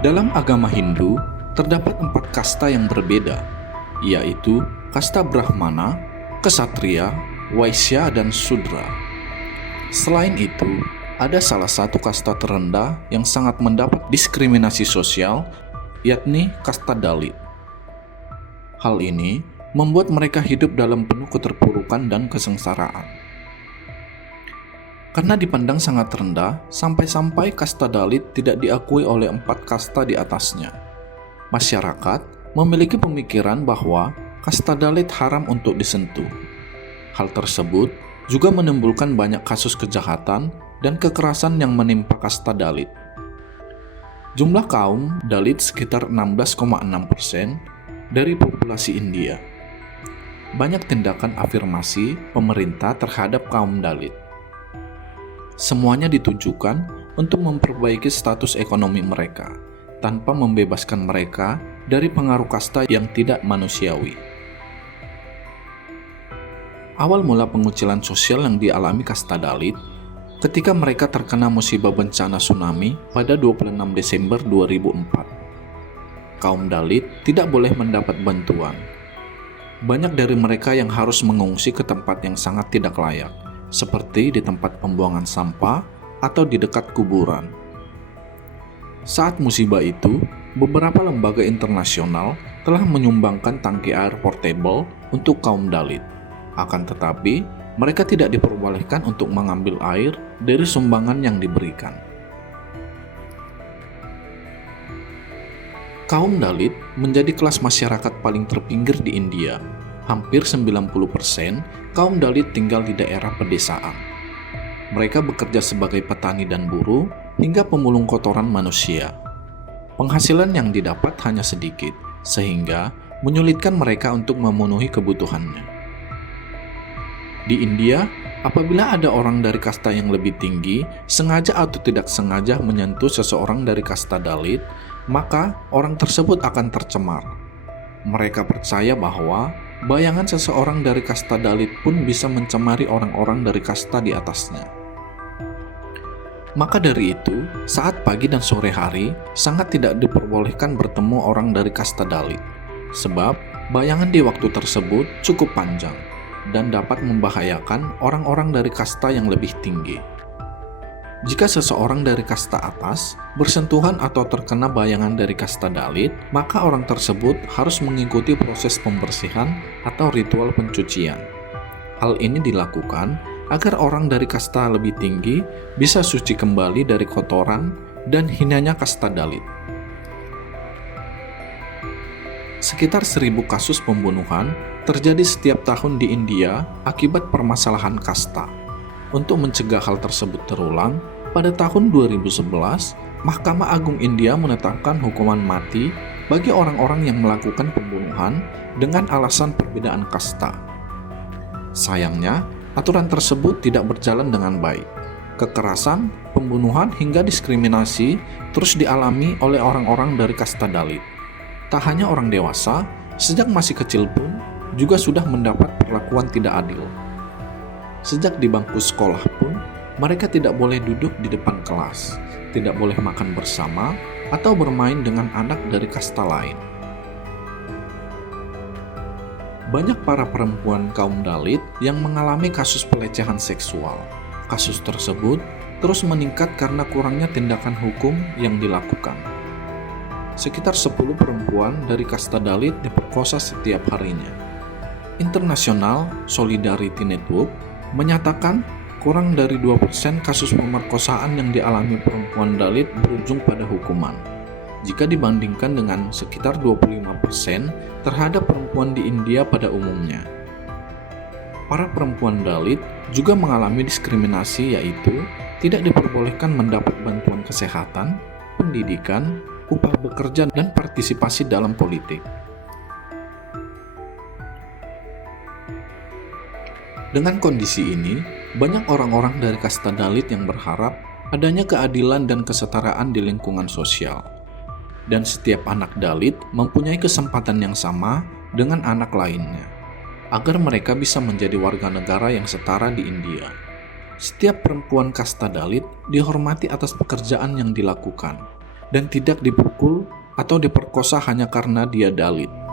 Dalam agama Hindu, terdapat 4 kasta yang berbeda, yaitu kasta Brahmana, Ksatria, Waisya, dan Sudra. Selain itu, ada salah satu kasta terendah yang sangat mendapat diskriminasi sosial, yakni kasta Dalit. Hal ini membuat mereka hidup dalam penuh keterpurukan dan kesengsaraan. Karena dipandang sangat rendah, sampai-sampai kasta Dalit tidak diakui oleh 4 kasta di atasnya. Masyarakat memiliki pemikiran bahwa kasta Dalit haram untuk disentuh. Hal tersebut juga menimbulkan banyak kasus kejahatan dan kekerasan yang menimpa kasta Dalit. Jumlah kaum Dalit sekitar 16,6% dari populasi India. Banyak tindakan afirmasi pemerintah terhadap kaum Dalit. Semuanya ditujukan untuk memperbaiki status ekonomi mereka, tanpa membebaskan mereka dari pengaruh kasta yang tidak manusiawi. Awal mula pengucilan sosial yang dialami kasta Dalit ketika mereka terkena musibah bencana tsunami pada 26 Desember 2004. Kaum Dalit tidak boleh mendapat bantuan. Banyak dari mereka yang harus mengungsi ke tempat yang sangat tidak layak, seperti di tempat pembuangan sampah atau di dekat kuburan. Saat musibah itu, beberapa lembaga internasional telah menyumbangkan tangki air portable untuk kaum Dalit. Akan tetapi, mereka tidak diperbolehkan untuk mengambil air dari sumbangan yang diberikan. Kaum Dalit menjadi kelas masyarakat paling terpinggir di India. Hampir 90% kaum Dalit tinggal di daerah pedesaan. Mereka bekerja sebagai petani dan buruh hingga pemulung kotoran manusia. Penghasilan yang didapat hanya sedikit, sehingga menyulitkan mereka untuk memenuhi kebutuhannya. Di India, apabila ada orang dari kasta yang lebih tinggi, sengaja atau tidak sengaja menyentuh seseorang dari kasta Dalit, maka orang tersebut akan tercemar. Mereka percaya bahwa bayangan seseorang dari kasta Dalit pun bisa mencemari orang-orang dari kasta di atasnya. Maka dari itu, saat pagi dan sore hari sangat tidak diperbolehkan bertemu orang dari kasta Dalit, sebab bayangan di waktu tersebut cukup panjang dan dapat membahayakan orang-orang dari kasta yang lebih tinggi. Jika seseorang dari kasta atas bersentuhan atau terkena bayangan dari kasta Dalit, maka orang tersebut harus mengikuti proses pembersihan atau ritual pencucian. Hal ini dilakukan agar orang dari kasta lebih tinggi bisa suci kembali dari kotoran dan hinanya kasta Dalit. Sekitar 1.000 kasus pembunuhan terjadi setiap tahun di India akibat permasalahan kasta. Untuk mencegah hal tersebut terulang, pada tahun 2011, Mahkamah Agung India menetapkan hukuman mati bagi orang-orang yang melakukan pembunuhan dengan alasan perbedaan kasta. Sayangnya, aturan tersebut tidak berjalan dengan baik. Kekerasan, pembunuhan, hingga diskriminasi terus dialami oleh orang-orang dari kasta Dalit. Tak hanya orang dewasa, sejak masih kecil pun juga sudah mendapat perlakuan tidak adil. Sejak di bangku sekolah pun, mereka tidak boleh duduk di depan kelas, tidak boleh makan bersama, atau bermain dengan anak dari kasta lain. Banyak para perempuan kaum Dalit yang mengalami kasus pelecehan seksual. Kasus tersebut terus meningkat karena kurangnya tindakan hukum yang dilakukan. Sekitar 10 perempuan dari kasta Dalit diperkosa setiap harinya. International Solidarity Network menyatakan kurang dari 2% kasus pemerkosaan yang dialami perempuan Dalit berujung pada hukuman, jika dibandingkan dengan sekitar 25% terhadap perempuan di India pada umumnya. Para perempuan Dalit juga mengalami diskriminasi, yaitu tidak diperbolehkan mendapat bantuan kesehatan, pendidikan, upah bekerja, dan partisipasi dalam politik. Dengan kondisi ini, banyak orang-orang dari kasta Dalit yang berharap adanya keadilan dan kesetaraan di lingkungan sosial. Dan setiap anak Dalit mempunyai kesempatan yang sama dengan anak lainnya, agar mereka bisa menjadi warga negara yang setara di India. Setiap perempuan kasta Dalit dihormati atas pekerjaan yang dilakukan. dan tidak dipukul atau diperkosa hanya karena dia Dalit.